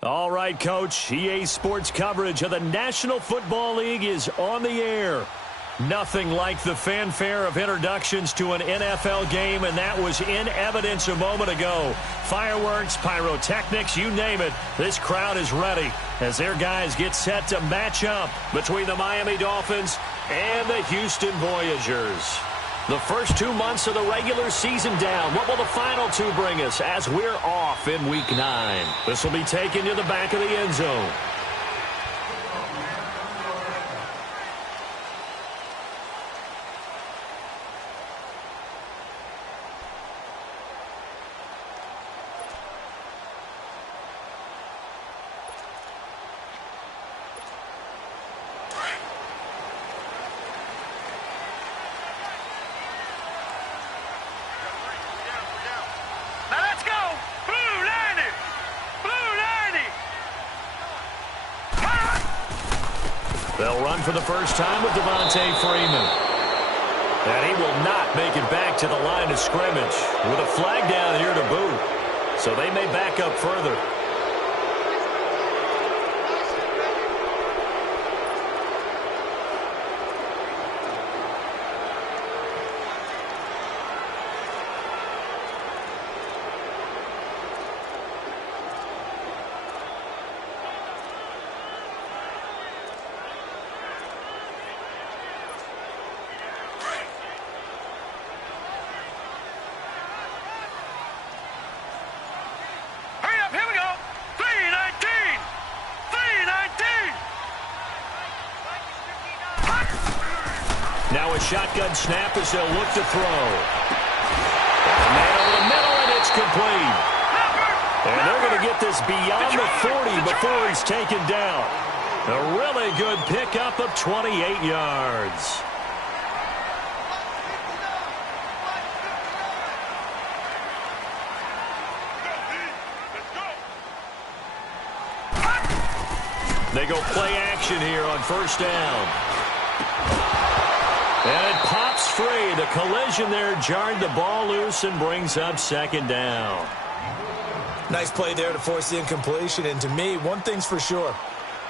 All right, Coach. EA Sports coverage of the National Football League is on the air. Nothing like the fanfare of introductions to an NFL game, and that was in evidence a moment ago. Fireworks, pyrotechnics, you name it. This crowd is ready as their guys get set to match up between the Miami Dolphins and the Houston Voyagers. The first 2 months of the regular season down. What will the final two bring us as we're off in Week 9? This will be taken to the back of the end zone. They'll run for the first time with Devontae Freeman. And he will not make it back to the line of scrimmage with a flag down here to boot. So they may back up further. Now a shotgun snap as they'll look to throw. Man over the middle, and it's complete. And they're going to get this beyond the 40 before he's taken down. A really good pickup of 28 yards. They go play action here on first down. And it pops free. The collision there jarred the ball loose and brings up second down. Nice play there to force the incompletion. And to me, one thing's for sure.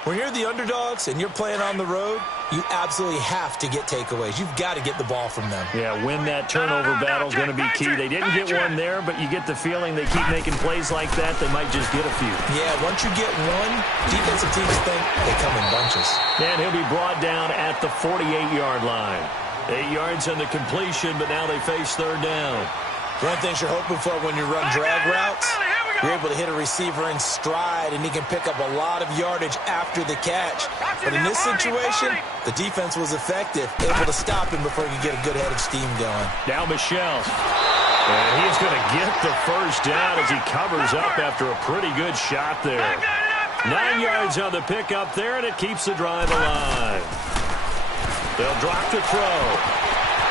When you're the underdogs and you're playing on the road, you absolutely have to get takeaways. You've got to get the ball from them. Yeah, win that turnover battle is going to be key. They didn't get one there, but you get the feeling they keep making plays like that, they might just get a few. Yeah, once you get one, defensive teams think they come in bunches. And he'll be brought down at the 48-yard line. 8 yards on the completion, but now they face third down. One thing you're hoping for when you run drag routes, you're able to hit a receiver in stride, and he can pick up a lot of yardage after the catch. But in this situation, the defense was effective, able to stop him before he could get a good head of steam going. Now Michelle. And he's going to get the first down as he covers up after a pretty good shot there. 9 yards on the pickup there, and it keeps the drive alive. They'll drop to throw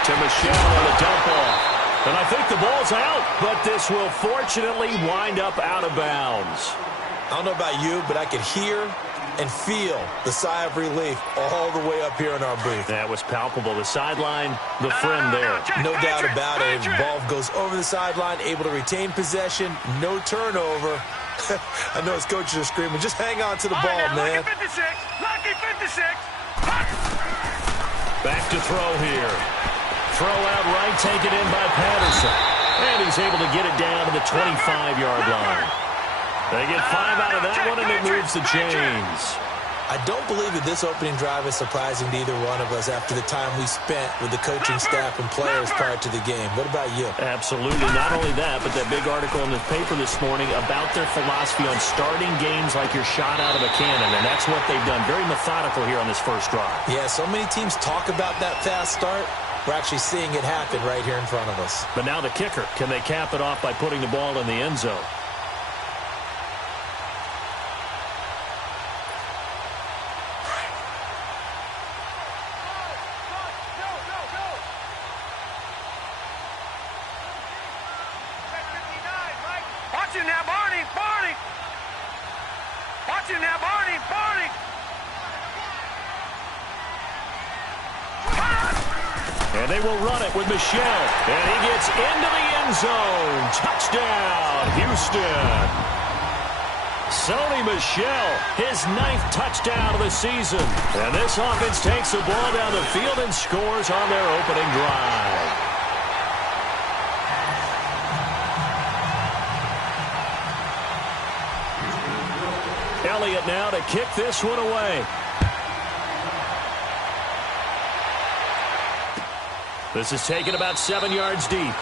to Michelle on the dump off. And I think the ball's out, but this will fortunately wind up out of bounds. I don't know about you, but I could hear and feel the sigh of relief all the way up here in our booth. That was palpable. The sideline, the friend there. No doubt about it. The ball goes over the sideline, able to retain possession, no turnover. I know his coaches are screaming, just hang on to the ball, man. Lucky 56, lucky 56. Back to throw here. Throw out right, taken in by Patterson. And he's able to get it down to the 25-yard line. They get 5 out of that one, and it moves the chains. I don't believe that this opening drive is surprising to either one of us after the time we spent with the coaching staff and players prior to the game. What about you? Absolutely. Not only that, but that big article in the paper this morning about their philosophy on starting games like you're shot out of a cannon, and that's what they've done. Very methodical here on this first drive. Yeah, so many teams talk about that fast start. We're actually seeing it happen right here in front of us. But now the kicker. Can they cap it off by putting the ball in the end zone? Watch him now, Barney, Barney. Watch him now, Barney, Barney. And they will run it with Michelle. And he gets into the end zone. Touchdown, Houston. Sony Michel, his 9th touchdown of the season. And this offense takes the ball down the field and scores on their opening drive. Elliott now to kick this one away. This is taken about 7 yards deep.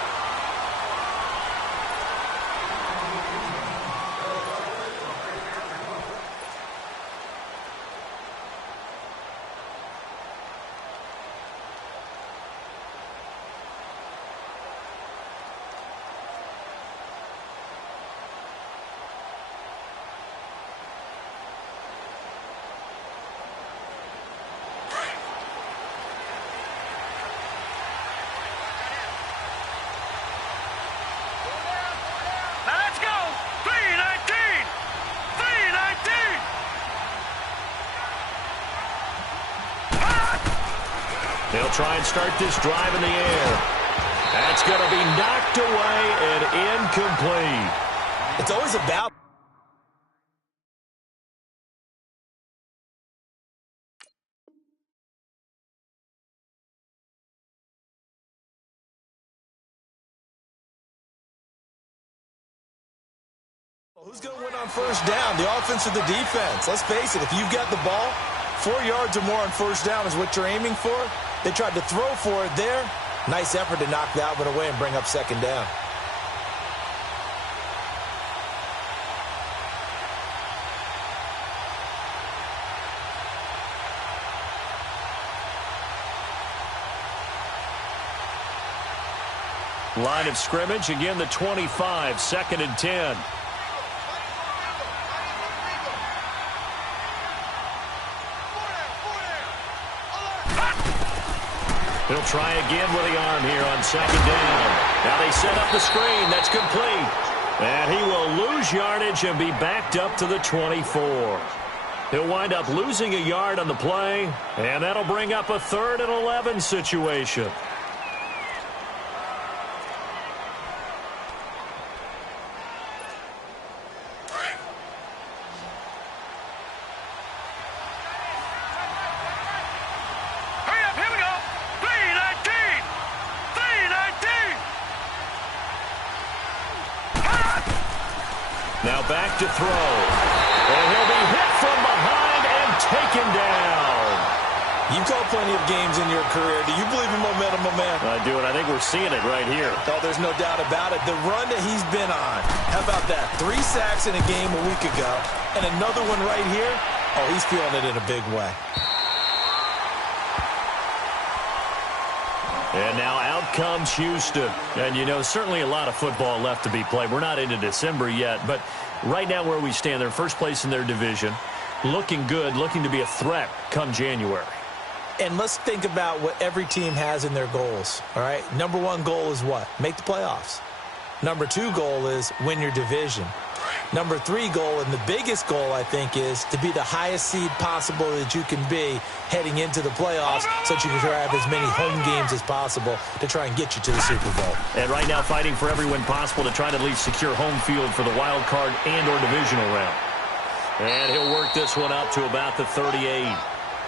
They'll try and start this drive in the air. That's going to be knocked away and incomplete. It's always about... Who's going to win on first down, the offense or the defense? Let's face it, if you've got the ball, 4 yards or more on first down is what you're aiming for. They tried to throw for it there. Nice effort to knock that one away and bring up second down. Line of scrimmage, again the 25, 2nd and 10. He'll try again with the arm here on second down. Now they set up the screen. That's complete. And he will lose yardage and be backed up to the 24. He'll wind up losing a yard on the play, and that'll bring up a 3rd and 11 situation. Now back to throw. And he'll be hit from behind and taken down. You've called plenty of games in your career. Do you believe in momentum, my man? I do, and I think we're seeing it right here. Oh, there's no doubt about it. The run that he's been on. How about that? 3 sacks in a game a week ago. And another one right here. Oh, he's feeling it in a big way. And now out comes Houston. And, you know, certainly a lot of football left to be played. We're not into December yet, but right now where we stand, they're first place in their division. Looking good, looking to be a threat come January. And let's think about what every team has in their goals, all right? Number 1 goal is what? Make the playoffs. Number 2 goal is win your division. Number 3 goal, and the biggest goal, I think, is to be the highest seed possible that you can be heading into the playoffs so that you can have as many home games as possible to try and get you to the Super Bowl. And right now fighting for every win possible to try to at least secure home field for the wild card and or divisional round. And he'll work this one up to about the 38.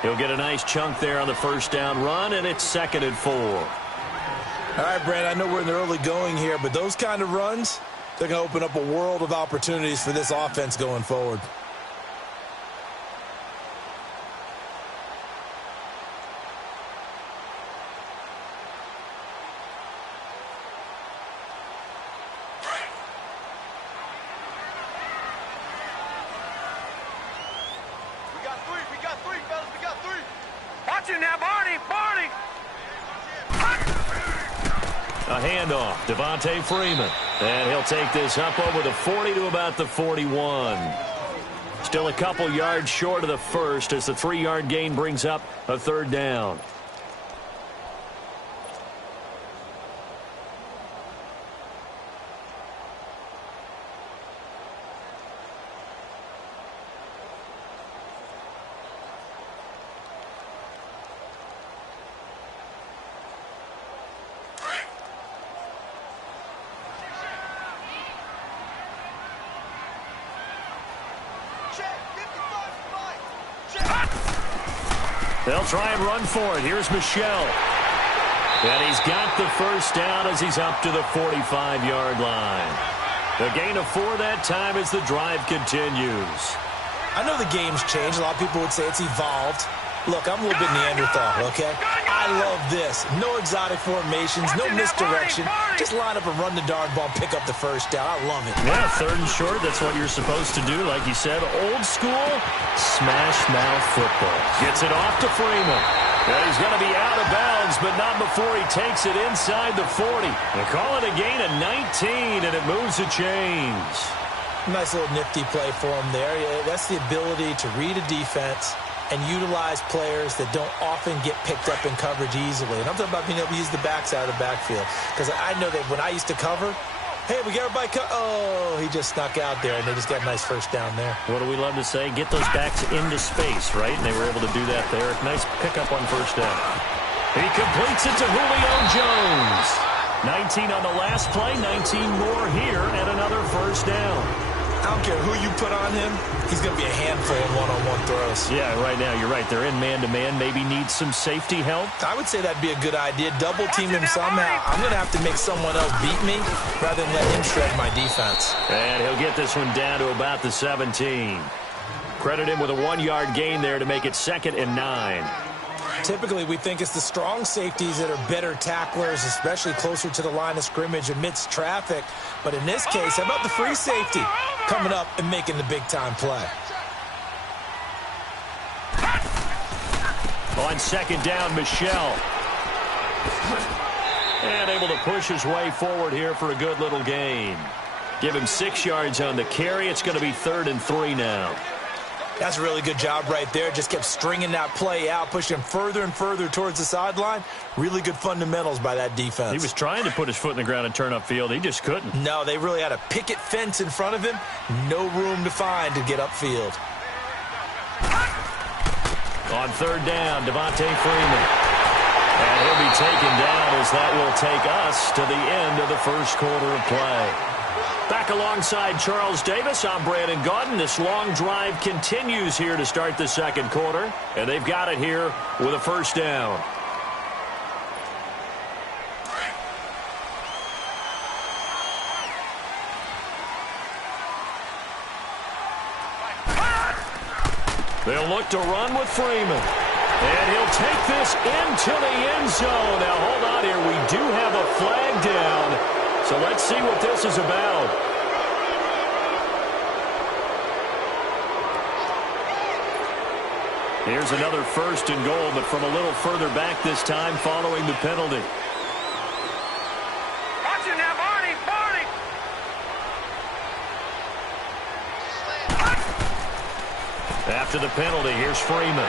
He'll get a nice chunk there on the first down run, and it's 2nd and 4. All right, Brand, I know we're in the early going here, but those kind of runs, they're going to open up a world of opportunities for this offense going forward. A handoff, Devontae Freeman. And he'll take this up over the 40 to about the 41. Still a couple yards short of the first as the 3-yard gain brings up a 3rd down. They'll try and run for it. Here's Michelle. And he's got the first down as he's up to the 45-yard line. The gain of 4 that time as the drive continues. I know the game's changed. A lot of people would say it's evolved. Look, I'm a little bit Neanderthal, okay? I love this. No exotic formations, no misdirection. Just line up and run the darn ball, pick up the first down. I love it. Yeah, 3rd and short, that's what you're supposed to do. Like you said, old school, smash mouth football. Gets it off to Freeman. And he's going to be out of bounds, but not before he takes it inside the 40. They call it a gain of 19, and it moves the chains. Nice little nifty play for him there. Yeah, that's the ability to read a defense and utilize players that don't often get picked up in coverage easily. And I'm talking about being able to use the backside of the backfield. Because I know that when I used to cover, hey, we got everybody oh, he just snuck out there, and they just got a nice first down there. What do we love to say? Get those backs into space, right? And they were able to do that there. Nice pickup on first down. He completes it to Julio Jones. 19 on the last play, 19 more here, and another first down. I don't care who you put on him, he's going to be a handful in one-on-one throws. Yeah, right now, you're right. They're in man-to-man. Maybe needs some safety help. I would say that'd be a good idea. Double team him somehow. I'm going to have to make someone else beat me rather than let him shred my defense. And he'll get this one down to about the 17. Credit him with a 1-yard gain there to make it 2nd and 9. Typically, we think it's the strong safeties that are better tacklers, especially closer to the line of scrimmage amidst traffic. But in this case, how about the free safety coming up and making the big-time play? On 2nd down, Michelle. And able to push his way forward here for a good little gain. Give him 6 yards on the carry. It's going to be 3rd and 3 now. That's a really good job right there. Just kept stringing that play out, pushing him further and further towards the sideline. Really good fundamentals by that defense. He was trying to put his foot in the ground and turn upfield. He just couldn't. No, they really had a picket fence in front of him. No room to find to get upfield. On 3rd down, Devontae Freeman. And he'll be taken down as that will take us to the end of the first quarter of play. Back alongside Charles Davis, I'm Brandon Gaudin. This long drive continues here to start the 2nd quarter. And they've got it here with a first down. They'll look to run with Freeman. And he'll take this into the end zone. Now, hold on here. We do have a flag down. So let's see what this is about. Here's another 1st and goal, but from a little further back this time following the penalty. Watch it now, Barney, Barney. After the penalty, here's Freeman.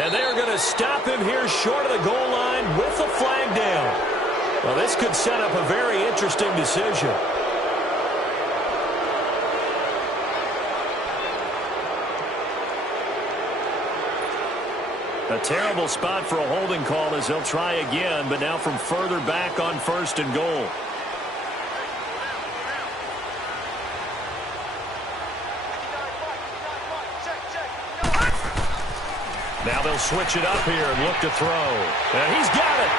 And they're going to stop him here short of the goal line with the flag down. Well, this could set up a very interesting decision. A terrible spot for a holding call as they'll try again, but now from further back on 1st and goal. Now they'll switch it up here and look to throw. And he's got it.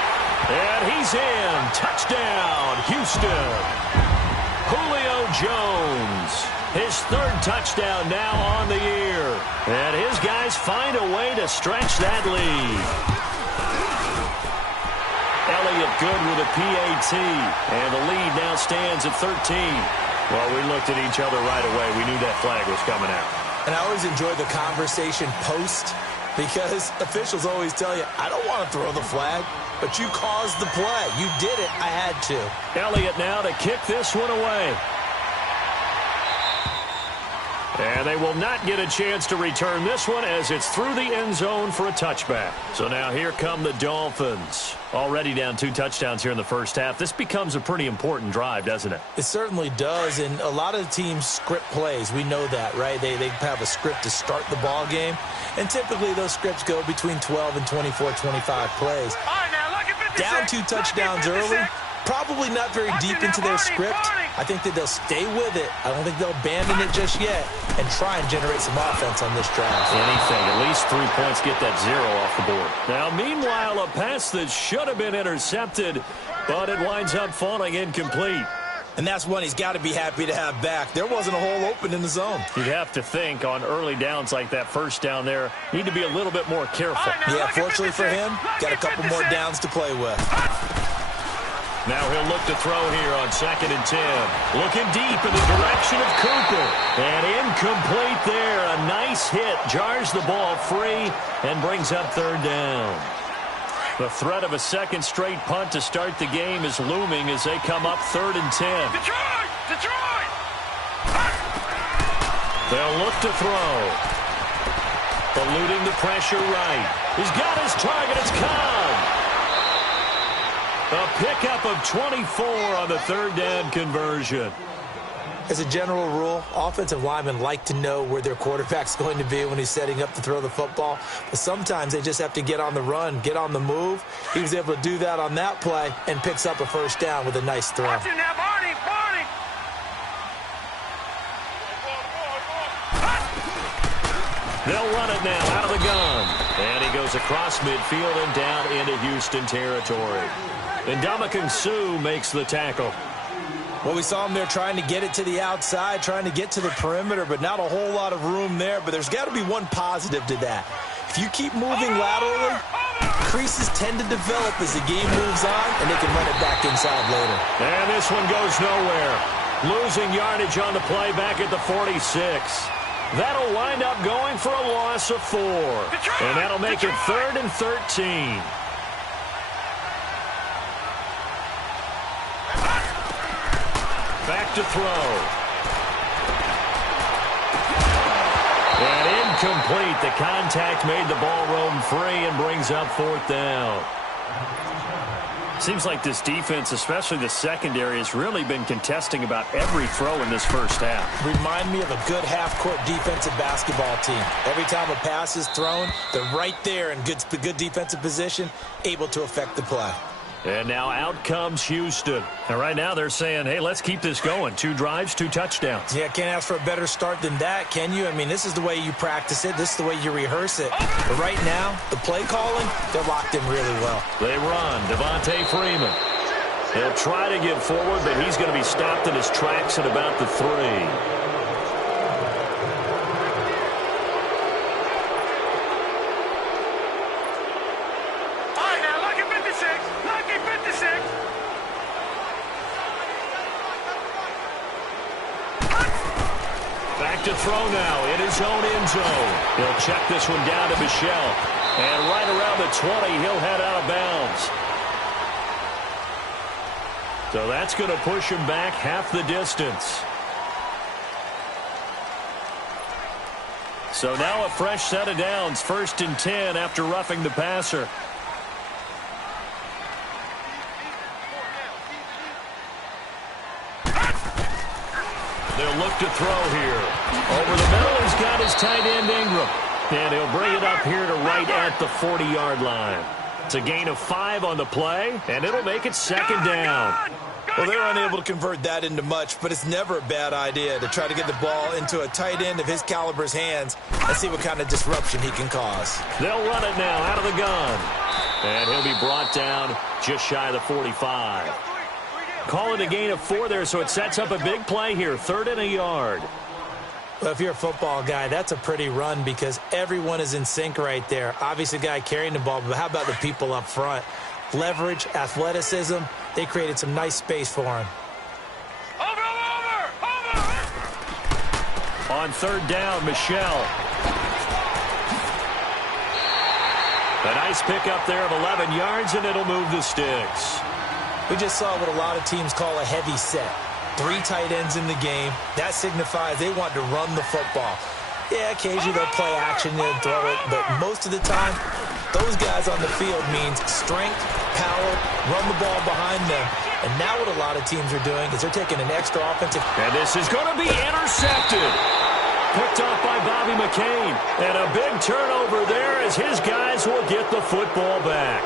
And he's in. Touchdown, Houston. Julio Jones. His 3rd touchdown now on the year. And his guys find a way to stretch that lead. Elliott good with a PAT. And the lead now stands at 13. Well, we looked at each other right away. We knew that flag was coming out. And I always enjoy the conversation post, because officials always tell you, I don't want to throw the flag, but you caused the play. You did it. I had to. Elliott now to kick this one away. And they will not get a chance to return this one as it's through the end zone for a touchback. So now here come the Dolphins. Already down 2 touchdowns here in the first half. This becomes a pretty important drive, doesn't it? It certainly does, and a lot of teams script plays. We know that, right? They have a script to start the ball game, and typically those scripts go between 12 and 24, 25 plays. All right, now, look at 56. Down 2 touchdowns early, Probably not very deep into their script. I think that they'll stay with it. I don't think they'll abandon it just yet and try and generate some offense on this drive. Anything, at least 3 points, get that 0 off the board. Now, meanwhile, a pass that should have been intercepted, but it winds up falling incomplete. And that's one he's got to be happy to have back. There wasn't a hole open in the zone. You'd have to think on early downs like that first down there, need to be a little bit more careful. Yeah, fortunately for him, got a couple more downs to play with. Now he'll look to throw here on 2nd and 10. Looking deep in the direction of Cooper. And incomplete there. A nice hit. Jars the ball free and brings up 3rd down. The threat of a second straight punt to start the game is looming as they come up 3rd and 10. Detroit! Detroit! They'll look to throw. Eluding the pressure right. He's got his target. It's Cobb. A pickup of 24 on the 3rd down conversion. As a general rule, offensive linemen like to know where their quarterback's going to be when he's setting up to throw the football. But sometimes they just have to get on the run, get on the move. He was able to do that on that play and picks up a 1st down with a nice throw. Watch it now, Barney! Barney! They'll run it now out of the gun. And he goes across midfield and down into Houston territory. And Ndamukong Suh makes the tackle. Well, we saw him there trying to get it to the outside, trying to get to the perimeter, but not a whole lot of room there. But there's got to be one positive to that. If you keep moving laterally, creases tend to develop as the game moves on, and they can run it back inside later. And this one goes nowhere. Losing yardage on the play back at the 46. That'll wind up going for a loss of 4. And that'll make it 3rd and 13. Back to throw. And incomplete. The contact made the ball roam free and brings up 4th down. Seems like this defense, especially the secondary, has really been contesting about every throw in this first half. Remind me of a good half-court defensive basketball team. Every time a pass is thrown, they're right there in good defensive position, able to affect the play. And now out comes Houston. And right now they're saying, hey, let's keep this going. 2 drives, 2 touchdowns. Yeah, can't ask for a better start than that, can you? I mean, this is the way you practice it. This is the way you rehearse it. But right now, the play calling, they're locked in really well. They run. Devontae Freeman. He'll try to get forward, but he's going to be stopped in his tracks at about the 3. To throw now in his own end zone. He'll check this one down to Michel. And right around the 20, he'll head out of bounds. So that's going to push him back half the distance. So now a fresh set of downs. 1st and 10 after roughing the passer. They'll look to throw here. Over the middle, he's got his tight end Ingram. And he'll bring it up here to right at the 40-yard line. It's a gain of 5 on the play, and it'll make it 2nd down. Well, they're unable to convert that into much, but it's never a bad idea to try to get the ball into a tight end of his caliber's hands and see what kind of disruption he can cause. They'll run it now out of the gun. And he'll be brought down just shy of the 45. Call it a gain of 4 there, so it sets up a big play here. 3rd and a yard. Well, if you're a football guy, that's a pretty run because everyone is in sync right there. Obviously, the guy carrying the ball, but how about the people up front? Leverage, athleticism, they created some nice space for him. Over! On 3rd down, Michel. A nice pickup there of 11 yards, and it'll move the sticks. We just saw what a lot of teams call a heavy set. 3 tight ends in the game. That signifies they want to run the football. Yeah, occasionally they'll play action and throw it, but most of the time, those guys on the field means strength, power, run the ball behind them. And now what a lot of teams are doing is they're taking an extra offensive. And this is going to be intercepted. Picked off by Bobby McCain. And a big turnover there as his guys will get the football back.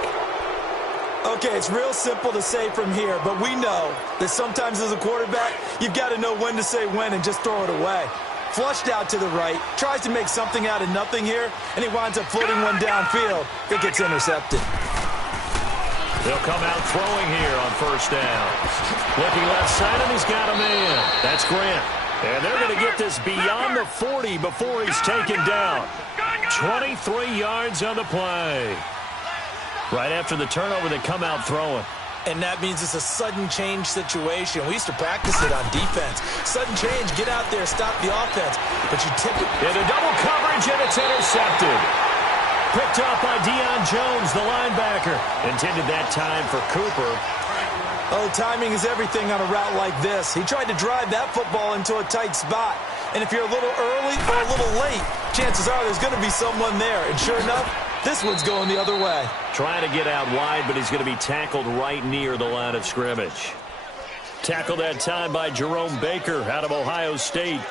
Okay, it's real simple to say from here, but we know that sometimes as a quarterback, you've got to know when to say when and just throw it away. Flushed out to the right, tries to make something out of nothing here, and he winds up floating one downfield that gets intercepted. They'll come out throwing here on first down. Looking left side, and he's got a man. That's Grant. And they're going to get this beyond the 40 before he's taken down. 23 yards on the play. Right after the turnover, they come out throwing. And that means it's a sudden change situation. We used to practice it on defense. Sudden change, get out there, stop the offense. But you tip it. Into double coverage, and it's intercepted. Picked off by Deion Jones, the linebacker. Intended that time for Cooper. Oh, timing is everything on a route like this. He tried to drive that football into a tight spot. And if you're a little early or a little late, chances are there's going to be someone there. And sure enough, this one's going the other way. Trying to get out wide, but he's going to be tackled right near the line of scrimmage. Tackled that time by Jerome Baker out of Ohio State.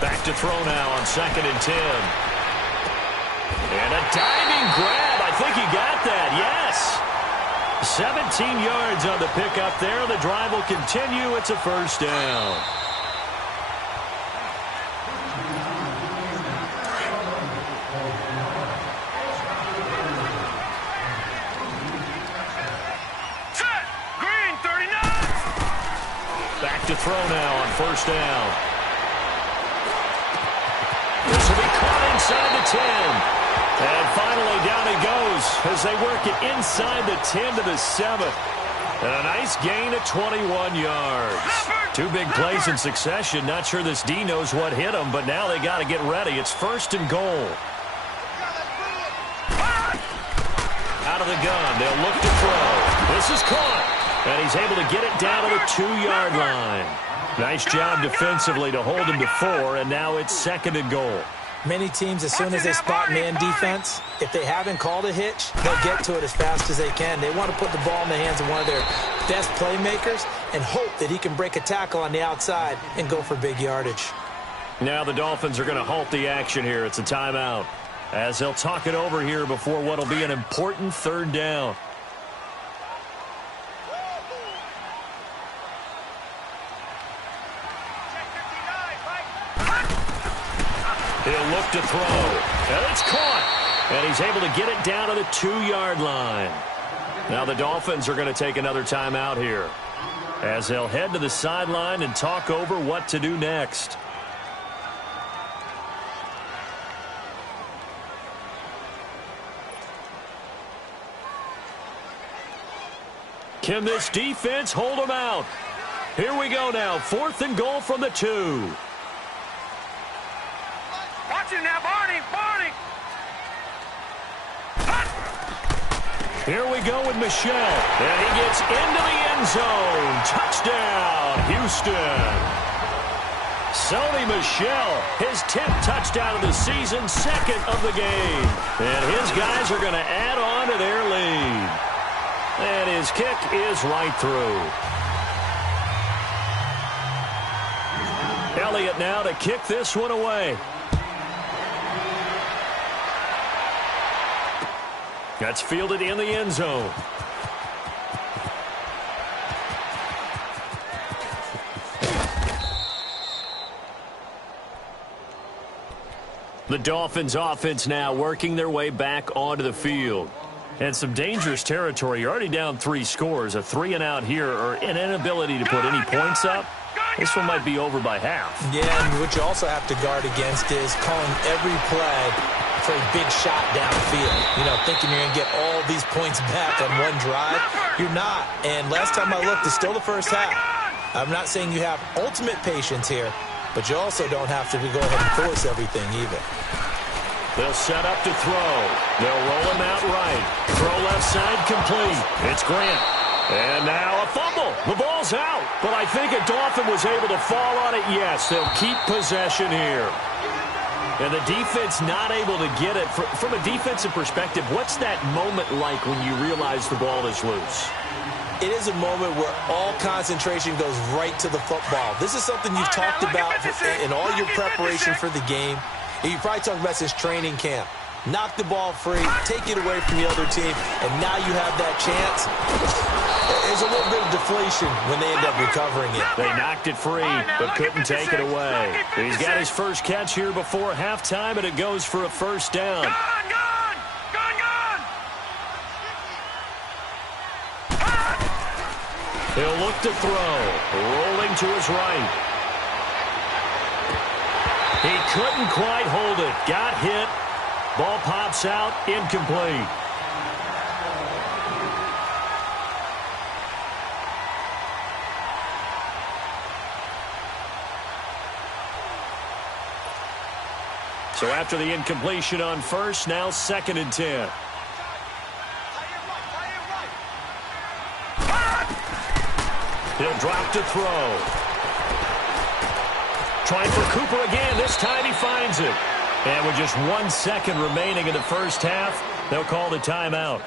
Back to throw now on 2nd and 10. And a diving grab. I think he got that. Yes. 17 yards on the pickup there. The drive will continue. It's a first down. Set. Green, 39. Back to throw now on first down. This will be caught inside the 10. And finally down he goes as they work it inside the 10 to the 7. And a nice gain of 21 yards. Two big plays in succession. Not sure this D knows what hit him, but now they got to get ready. It's 1st and goal. Out of the gun. They'll look to throw. This is caught. And he's able to get it down to the 2-yard line. Nice job defensively to hold him to 4, and now it's 2nd and goal. Many teams, as soon as they spot man defense, if they haven't called a hitch, they'll get to it as fast as they can. They want to put the ball in the hands of one of their best playmakers and hope that he can break a tackle on the outside and go for big yardage. Now the Dolphins are going to halt the action here. It's a timeout as they'll talk it over here before what will be an important 3rd down. He'll look to throw. And it's caught. And he's able to get it down to the 2-yard line. Now the Dolphins are going to take another timeout here as they'll head to the sideline and talk over what to do next. Can this defense hold them out? Here we go now. 4th and goal from the 2. Watch him now, Barney. Barney. Here we go with Michel. And he gets into the end zone. Touchdown, Houston. Sony Michel, his 10th touchdown of the season, 2nd of the game. And his guys are going to add on to their lead. And his kick is right through. Elliott now to kick this one away. That's fielded in the end zone. The Dolphins offense now working their way back onto the field. And some dangerous territory. You're already down 3 scores. A 3-and-out here or an inability to put any points up. This one might be over by half. Yeah, and what you also have to guard against is calling every play for a big shot downfield. You know, thinking you're going to get all these points back on one drive. You're not. And last time I looked, it's still the first half. I'm not saying you have ultimate patience here, but you also don't have to go ahead and force everything either. They'll set up to throw. They'll roll him out right. Throw left side complete. It's Grant. And now a fumble. The ball's out. But I think a Dolphin was able to fall on it. Yes, they'll keep possession here. And the defense not able to get it. From a defensive perspective, what's that moment like when you realize the ball is loose? It is a moment where all concentration goes right to the football. This is something you've talked about in all your preparation for the game. And you probably talked about since training camp. Knock the ball free, take it away from the other team, and now you have that chance. There's a little bit of deflation when they end up recovering it. They knocked it free, but couldn't take it away. He's got his first catch here before halftime, and it goes for a first down. He'll look to throw, rolling to his right. He couldn't quite hold it. Got hit. Ball pops out, incomplete. So after the incompletion on first, now 2nd and 10. He'll drop to throw. Trying for Cooper again. This time he finds it. And with just 1 second remaining in the first half, they'll call the timeout.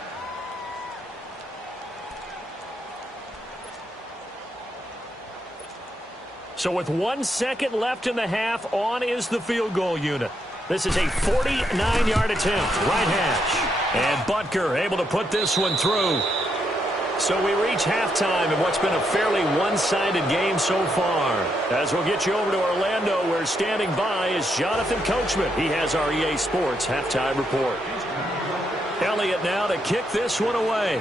So with 1 second left in the half, on is the field goal unit. This is a 49-yard attempt, right hash. And Butker able to put this one through. So we reach halftime in what's been a fairly one-sided game so far. As we'll get you over to Orlando, where standing by is Jonathan Coachman. He has our EA Sports halftime report. Elliott now to kick this one away.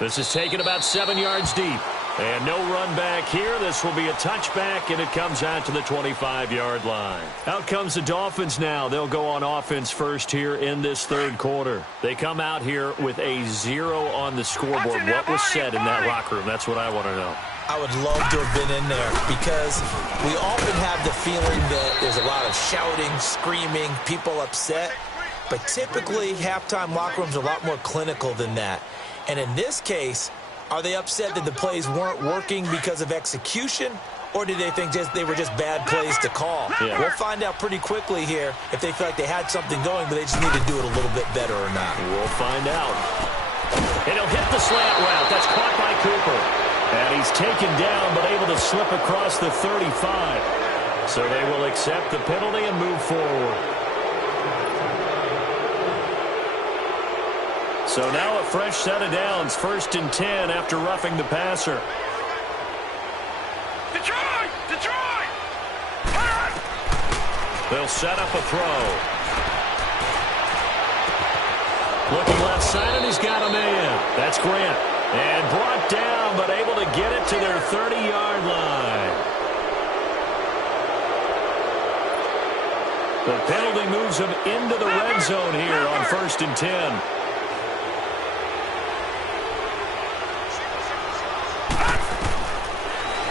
This is taken about 7 yards deep. And no run back here. This will be a touchback, and it comes out to the 25-yard line. Out comes the Dolphins now. They'll go on offense first here in this third quarter. They come out here with a 0 on the scoreboard. What was said in that locker room? That's what I want to know. I would love to have been in there because we often have the feeling that there's a lot of shouting, screaming, people upset. But typically, halftime locker rooms are a lot more clinical than that. And in this case, are they upset that the plays weren't working because of execution, or did they think they were just bad plays to call? Yeah. We'll find out pretty quickly here if they feel like they had something going, but they just need to do it a little bit better or not. We'll find out. And he'll hit the slant route. That's caught by Cooper. And he's taken down, but able to slip across the 35. So they will accept the penalty and move forward. So now a fresh set of downs, 1st and 10 after roughing the passer. Detroit! Detroit! They'll set up a throw. Looking left side, and he's got a man. That's Grant. And brought down, but able to get it to their 30-yard line. The penalty moves him into the red zone here on 1st and 10.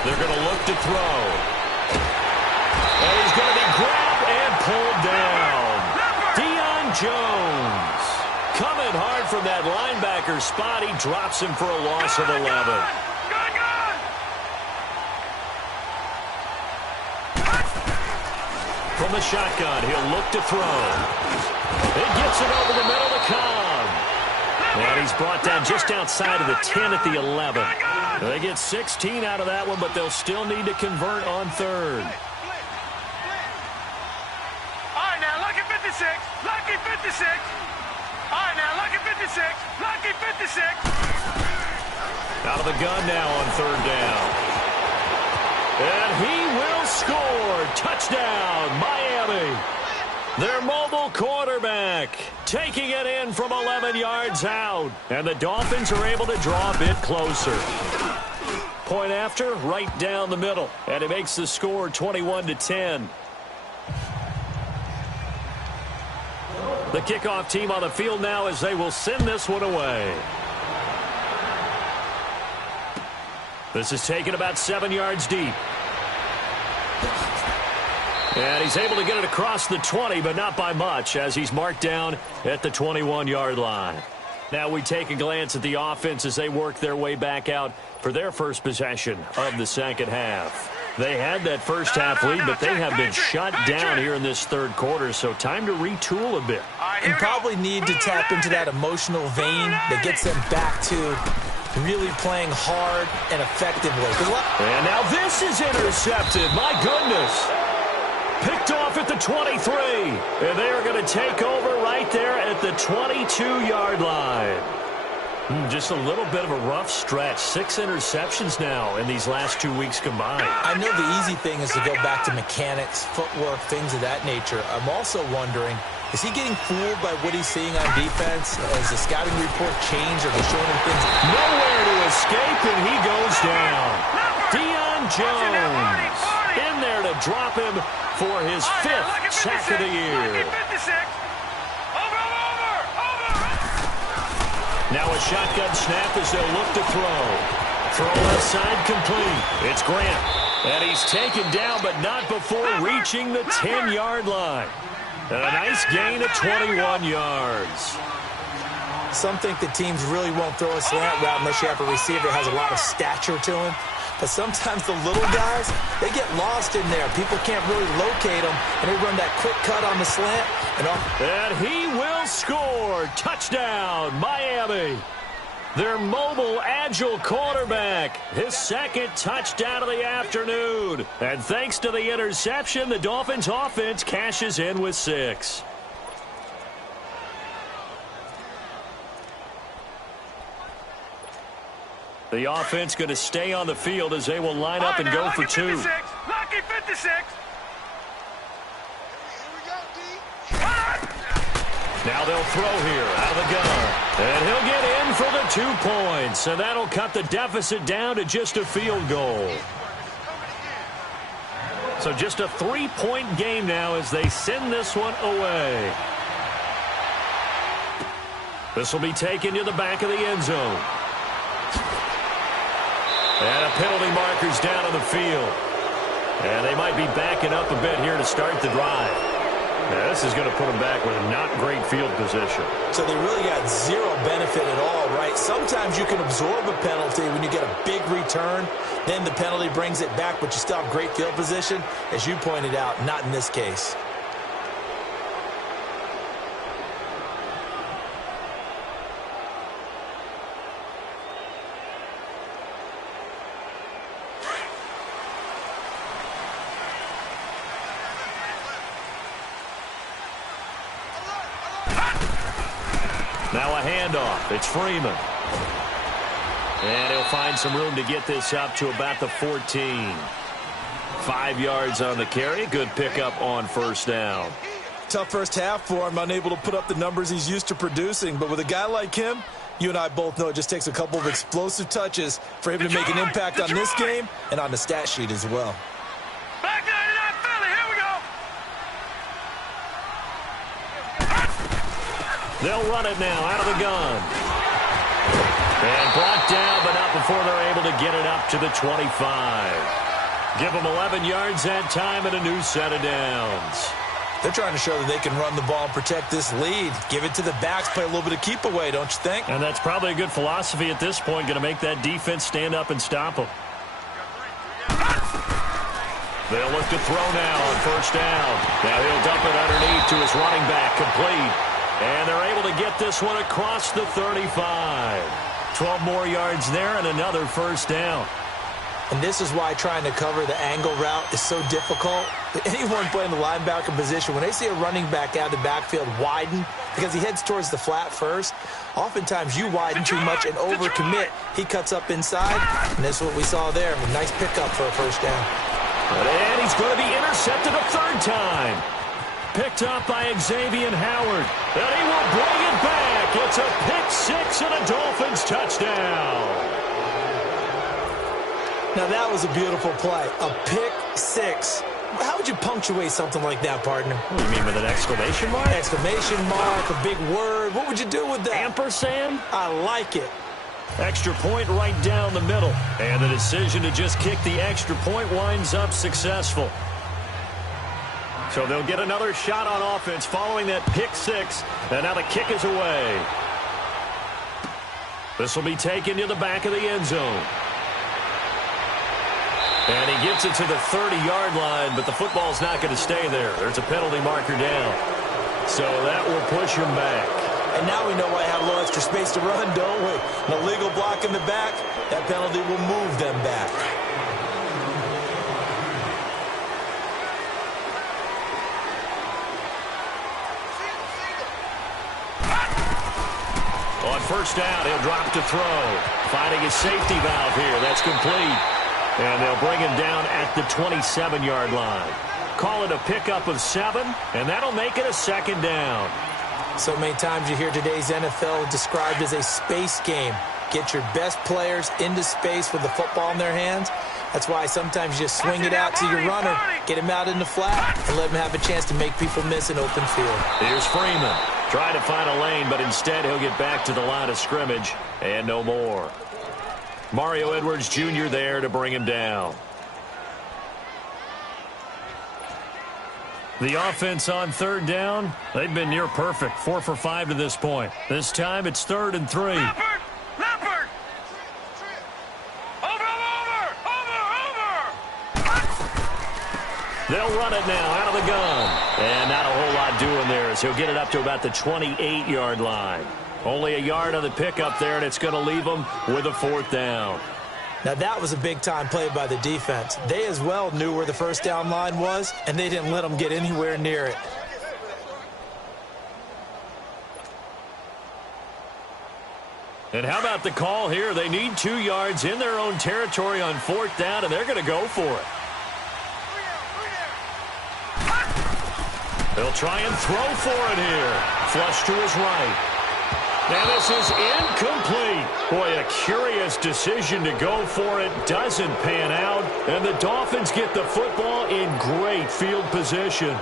They're going to look to throw. And he's going to be grabbed and pulled down. Deion Jones coming hard from that linebacker spot. He drops him for a loss of 11. From the shotgun, he'll look to throw. It gets it over the middle to Cobb. And he's brought down just outside of the 10 at the 11. They get 16 out of that one, but they'll still need to convert on 3rd. All right, now, lucky 56. Lucky 56. All right, now, lucky 56. Lucky 56. Out of the gun now on 3rd down. And he will score. Touchdown, Miami. Their mobile quarterback taking it in from 11 yards out. And the Dolphins are able to draw a bit closer. Point after, right down the middle. And it makes the score 21-10. The kickoff team on the field now as they will send this one away. This is taken about 7 yards deep. And he's able to get it across the 20, but not by much, as he's marked down at the 21-yard line. Now we take a glance at the offense as they work their way back out for their first possession of the second half. They had that first half lead, but they have been shut down here in this third quarter, so time to retool a bit. And probably need to tap into that emotional vein that gets them back to really playing hard and effectively. And now this is intercepted. My goodness. Picked off at the 23. And they are going to take over right there at the 22-yard line. Just a little bit of a rough stretch. 6 interceptions now in these last 2 weeks combined. I know the easy thing is to go back to mechanics, footwork, things of that nature. I'm also wondering, is he getting fooled by what he's seeing on defense? Has the scouting report changed? Are they showing him things? Nowhere to escape, and he goes down. Deion Jones in there to drop him for his 5th sack of the year. Now a shotgun snap as they'll look to throw. Throw left side complete. It's Grant. And he's taken down, but not before reaching the 10-yard line. And a nice gain of 21 yards. Some think that teams really won't throw a slant route unless you have a receiver that has a lot of stature to him. But sometimes the little guys, they get lost in there. People can't really locate them, and they run that quick cut on the slant. And he will score. Touchdown, Miami. Their mobile, agile quarterback. His 2nd touchdown of the afternoon. And thanks to the interception, the Dolphins' offense cashes in with 6. The offense going to stay on the field as they will line up and go for 2. Lucky 56. Now they'll throw here out of the gun. And he'll get in for the 2 points. And that'll cut the deficit down to just a field goal. So just a 3-point game now as they send this one away. This will be taken to the back of the end zone. And a penalty marker's down on the field. And they might be backing up a bit here to start the drive. Now, this is going to put them back with a not great field position. So they really got zero benefit at all, right? Sometimes you can absorb a penalty when you get a big return. Then the penalty brings it back, but you still have great field position. As you pointed out, not in this case. Now a handoff. It's Freeman. And he'll find some room to get this up to about the 14. 5 yards on the carry. Good pickup on first down. Tough first half for him, unable to put up the numbers he's used to producing. But with a guy like him, you and I both know it just takes a couple of explosive touches for him to make an impact on this game and on the stat sheet as well. Back 99 Philly, here we go. They'll run it now out of the gun. And brought down, but not before they're able to get it up to the 25. Give them 11 yards that time and a new set of downs. They're trying to show that they can run the ball and protect this lead. Give it to the backs, play a little bit of keep away, don't you think? And that's probably a good philosophy at this point, going to make that defense stand up and stop them. They'll look to throw now on first down. Now he'll dump it underneath to his running back, complete. And they're able to get this one across the 35. 12 more yards there and another first down. And this is why trying to cover the angle route is so difficult. Anyone playing the linebacker position, when they see a running back out of the backfield widen, because he heads towards the flat first, oftentimes you widen too much and overcommit. He cuts up inside, and that's what we saw there. A nice pickup for a first down. And he's going to be intercepted a third time. Picked up by Xavier Howard. And he will bring it back. It's a pick six and a Dolphins touchdown. Now that was a beautiful play. A pick six. How would you punctuate something like that, partner? What do you mean, with an exclamation mark? Exclamation mark, a big word. What would you do with that? Ampersand? I like it. Extra point right down the middle. And the decision to just kick the extra point winds up successful. So they'll get another shot on offense following that pick six. And now the kick is away. This will be taken to the back of the end zone. And he gets it to the 30-yard line, but the football's not going to stay there. There's a penalty marker down. So that will push him back. And now we know why I have a little extra space to run, don't we? An illegal block in the back, that penalty will move them back. On first down, he'll drop to throw. Finding his safety valve here. That's complete. And they'll bring him down at the 27-yard line. Call it a pickup of 7, and that'll make it a second down. So many times you hear today's NFL described as a space game. Get your best players into space with the football in their hands. That's why sometimes you just swing it out to your runner, get him out in the flat, and let him have a chance to make people miss an open field. Here's Freeman. Trying to find a lane, but instead he'll get back to the line of scrimmage, and no more. Mario Edwards Jr. there to bring him down. The offense on third down, they've been near perfect. 4 for 5 to this point. This time it's 3rd and 3. Leopard! Over! They'll run it now out of the gun. And not a whole lot doing there as he'll get it up to about the 28-yard line. Only a yard on the pickup there, and it's going to leave them with a 4th down. Now that was a big-time play by the defense. They as well knew where the first down line was, and they didn't let them get anywhere near it. And how about the call here? They need 2 yards in their own territory on 4th down, and they're going to go for it. They'll try and throw for it here. Flush to his right. Now this is incomplete. Boy, a curious decision to go for it. Doesn't pan out. And the Dolphins get the football in great field position.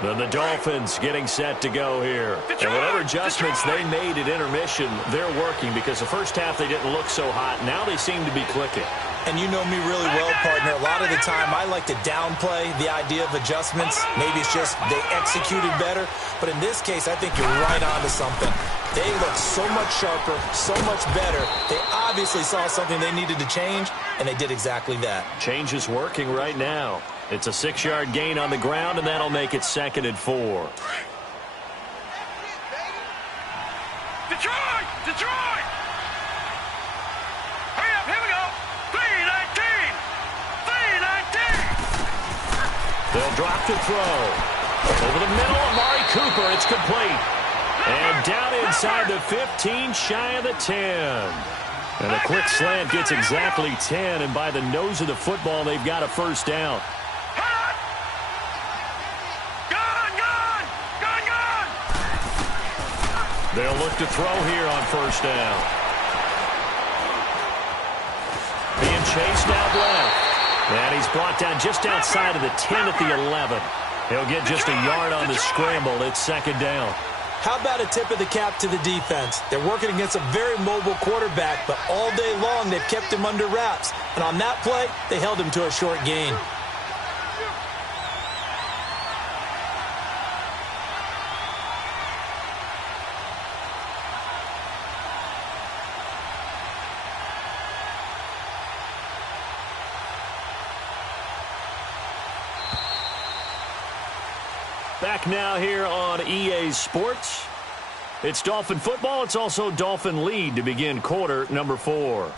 Then the Dolphins getting set to go here. And whatever adjustments they made at intermission, they're working because the first half they didn't look so hot. Now they seem to be clicking. And you know me really well, partner. A lot of the time I like to downplay the idea of adjustments. Maybe it's just they executed better. But in this case, I think you're right on to something. They look so much sharper, so much better. They obviously saw something they needed to change, and they did exactly that. Change is working right now. It's a 6-yard gain on the ground, and that'll make it 2nd and 4. Detroit! Detroit! Hurry up, here we go! 3-19! 3-19! They'll drop to throw. Over the middle, Amari Cooper. It's complete. And down inside the 15, shy of the 10. And a quick slant gets exactly 10, and by the nose of the football, they've got a first down. They'll look to throw here on first down. Being chased out left. And he's brought down just outside of the 10 at the 11. He'll get just a yard on the scramble. It's 2nd down. How about a tip of the cap to the defense? They're working against a very mobile quarterback, but all day long they've kept him under wraps. And on that play, they held him to a short gain. Back now here on EA Sports. It's Dolphin football. It's also Dolphin lead to begin quarter number 4. All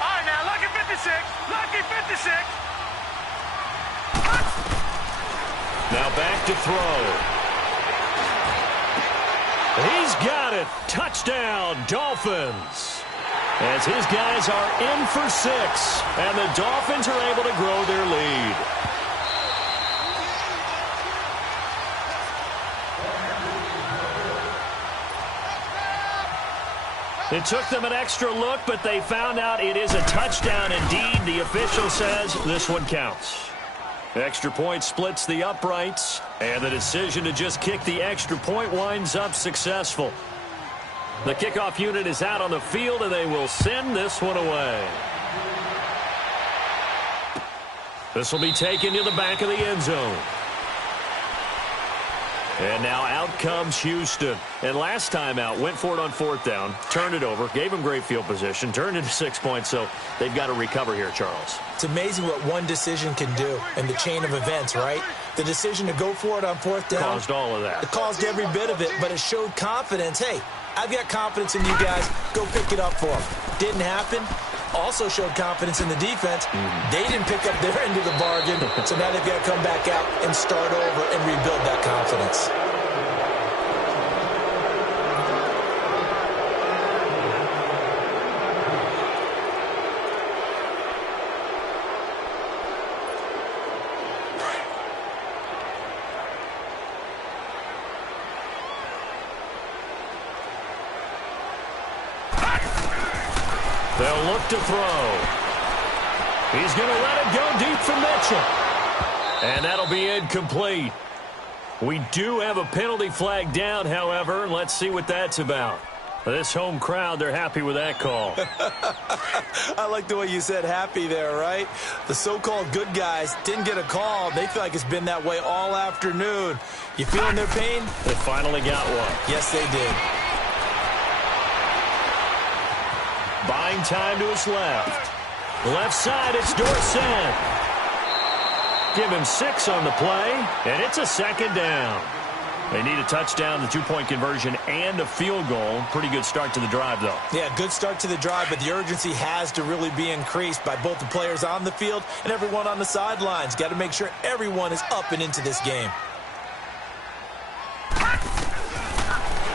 right, now, lucky 56. Lucky 56. Now back to throw. He's got it. Touchdown, Dolphins. As his guys are in for 6, and the Dolphins are able to grow their lead. It took them an extra look, but they found out it is a touchdown indeed. The official says this one counts. Extra point splits the uprights, and the decision to just kick the extra point winds up successful. The kickoff unit is out on the field, and they will send this one away. This will be taken to the back of the end zone. And now out comes Houston. And last time out, went for it on 4th down, turned it over, gave him great field position, turned it to 6 points, so they've got to recover here, Charles. It's amazing what one decision can do in the chain of events, right? The decision to go for it on 4th down. Caused all of that. It caused every bit of it, but it showed confidence. Hey, I've got confidence in you guys. Go pick it up for them. Didn't happen. Also showed confidence in the defense. They didn't pick up their end of the bargain, so now they've got to come back out and start over and rebuild that confidence. They'll look to throw. He's going to let it go deep for Mitchell. And that'll be incomplete. We do have a penalty flag down, however. Let's see what that's about. This home crowd, they're happy with that call. I like the way you said happy there, right? The so-called good guys didn't get a call. They feel like it's been that way all afternoon. You feeling their pain? They finally got one. Yes, they did. Buying time to his left. Left side, it's Dorsett. Give him 6 on the play, and it's a 2nd down. They need a touchdown, the 2-point conversion, and a field goal. Pretty good start to the drive, though. Yeah, good start to the drive, but the urgency has to really be increased by both the players on the field and everyone on the sidelines. Got to make sure everyone is up and into this game.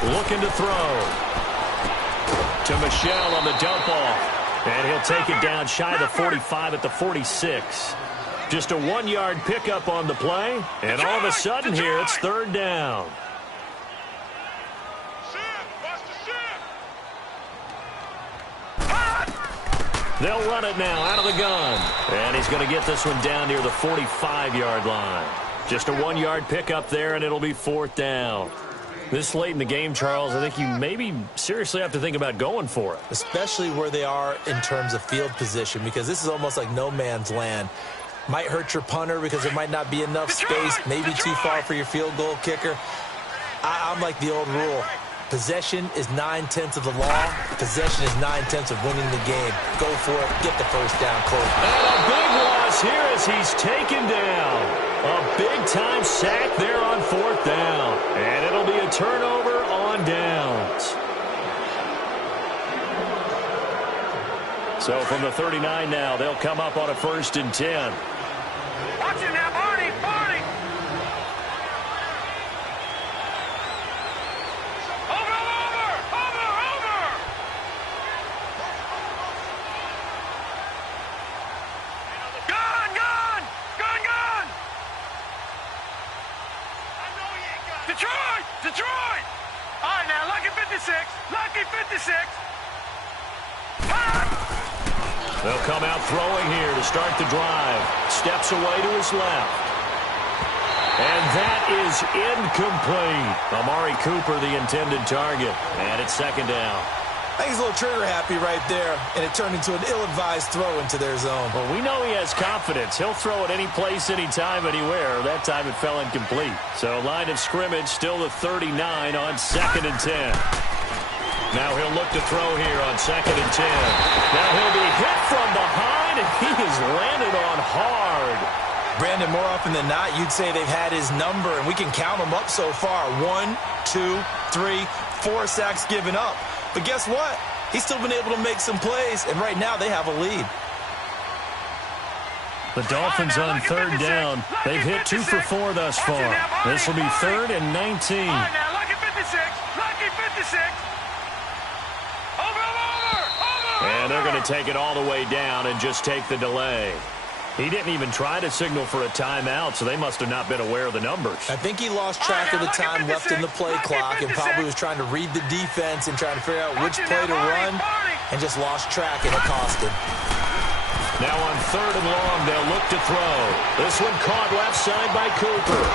Looking to throw. To Michelle on the dump off. And he'll take it down shy of the 45 at the 46. Just a 1-yard pickup on the play. And all of a sudden here, it's 3rd down. They'll run it now out of the gun. And he's going to get this one down near the 45-yard line. Just a 1-yard pickup there, and it'll be 4th down. This late in the game, Charles, I think you maybe seriously have to think about going for it. Especially where they are in terms of field position, because this is almost like no man's land. Might hurt your punter because there might not be enough space, maybe too far for your field goal kicker. I'm like the old rule. Possession is 9/10 of the law. Possession is 9/10 of winning the game. Go for it. Get the first down, Cole. And a big loss here as he's taken down. A big-time sack there on 4th down. And it'll be a turnover on downs. So from the 39 now, they'll come up on a 1st and 10. Watch it now, Barney, Barney. Over. Gun. Detroit. All right, now, lucky 56. They'll come out throwing here to start the drive. Steps away to his left. And that is incomplete. Amari Cooper, the intended target. And it's 2nd down. I think he's a little trigger happy right there, and it turned into an ill-advised throw into their zone. Well, we know he has confidence. He'll throw it any place, anytime, anywhere. That time it fell incomplete. So line of scrimmage still the 39 on 2nd and 10. Now he'll look to throw here on 2nd and 10. Now he'll be hit from behind, and he has landed on hard. Brandon, more often than not, you'd say they've had his number, and we can count them up so far. 1, 2, 3, 4 sacks given up. But guess what? He's still been able to make some plays, and right now they have a lead. The Dolphins on 3rd down. They've hit 2 for 4 thus far. This will be 3rd and 19. All right, now, lucky 56. Over. And they're going to take it all the way down and just take the delay. He didn't even try to signal for a timeout, so they must have not been aware of the numbers. I think he lost track of the time left in the play clock and probably was trying to read the defense and trying to figure out which play to run and just lost track, and it cost him. Now on 3rd and long, they'll look to throw. This one caught left side by Cooper.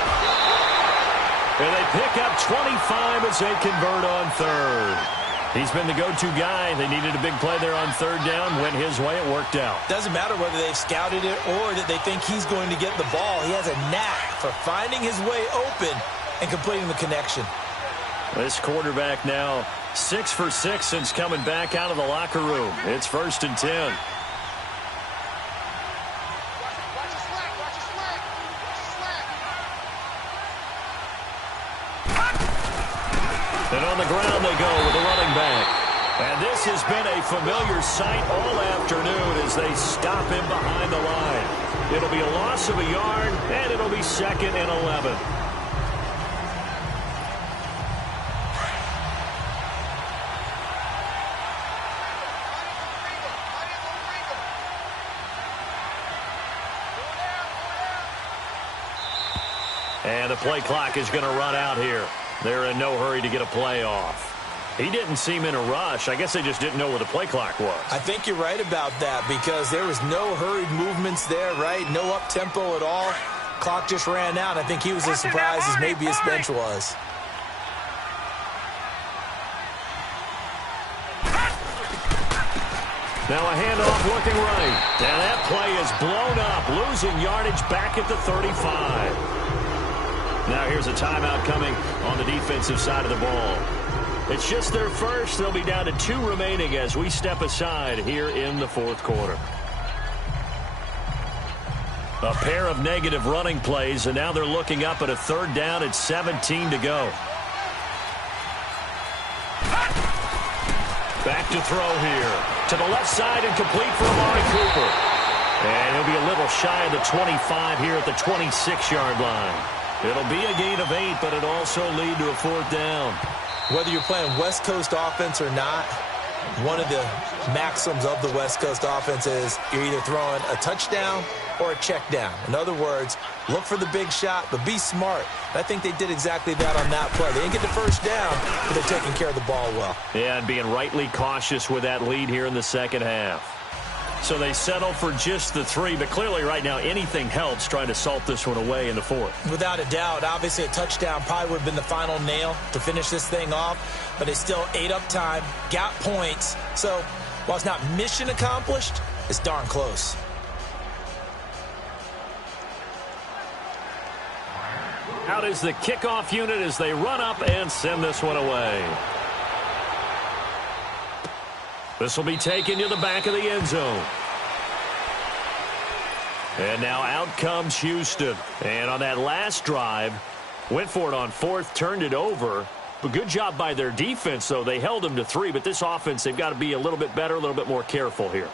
And they pick up 25 as they convert on 3rd. He's been the go-to guy. They needed a big play there on 3rd down. Went his way. It worked out. Doesn't matter whether they've scouted it or that they think he's going to get the ball. He has a knack for finding his way open and completing the connection. This quarterback now 6 for 6 since coming back out of the locker room. It's 1st and 10. And on the ground they go with the running back. And this has been a familiar sight all afternoon as they stop him behind the line. It'll be a loss of a yard, and it'll be 2nd and 11. And the play clock is going to run out here. They're in no hurry to get a play off. He didn't seem in a rush. I guess they just didn't know where the play clock was. I think you're right about that because there was no hurried movements there, right? No up-tempo at all. Clock just ran out. I think he was as surprised as maybe his bench was. Now a handoff looking right. And that play is blown up, losing yardage back at the 35. Now here's a timeout coming on the defensive side of the ball. It's just their first. They'll be down to 2 remaining as we step aside here in the 4th quarter. A pair of negative running plays, and now they're looking up at a 3rd down at 17 to go. Back to throw here. To the left side and complete for Amari Cooper. And he'll be a little shy of the 25 here at the 26-yard line. It'll be a gain of 8, but it'll also lead to a 4th down. Whether you're playing West Coast offense or not, one of the maxims of the West Coast offense is you're either throwing a touchdown or a check down. In other words, look for the big shot, but be smart. I think they did exactly that on that play. They didn't get the first down, but they're taking care of the ball well. Yeah, and being rightly cautious with that lead here in the 2nd half. So they settle for just the 3, but clearly right now anything helps trying to salt this one away in the 4th. Without a doubt, obviously a touchdown probably would have been the final nail to finish this thing off, but they still ate up time, got points. So while it's not mission accomplished, it's darn close. Out is the kickoff unit as they run up and send this one away. This will be taken to the back of the end zone. And now out comes Houston. And on that last drive, went for it on 4th, turned it over. But good job by their defense, though. They held them to 3, but this offense, they've got to be a little bit better, a little bit more careful here.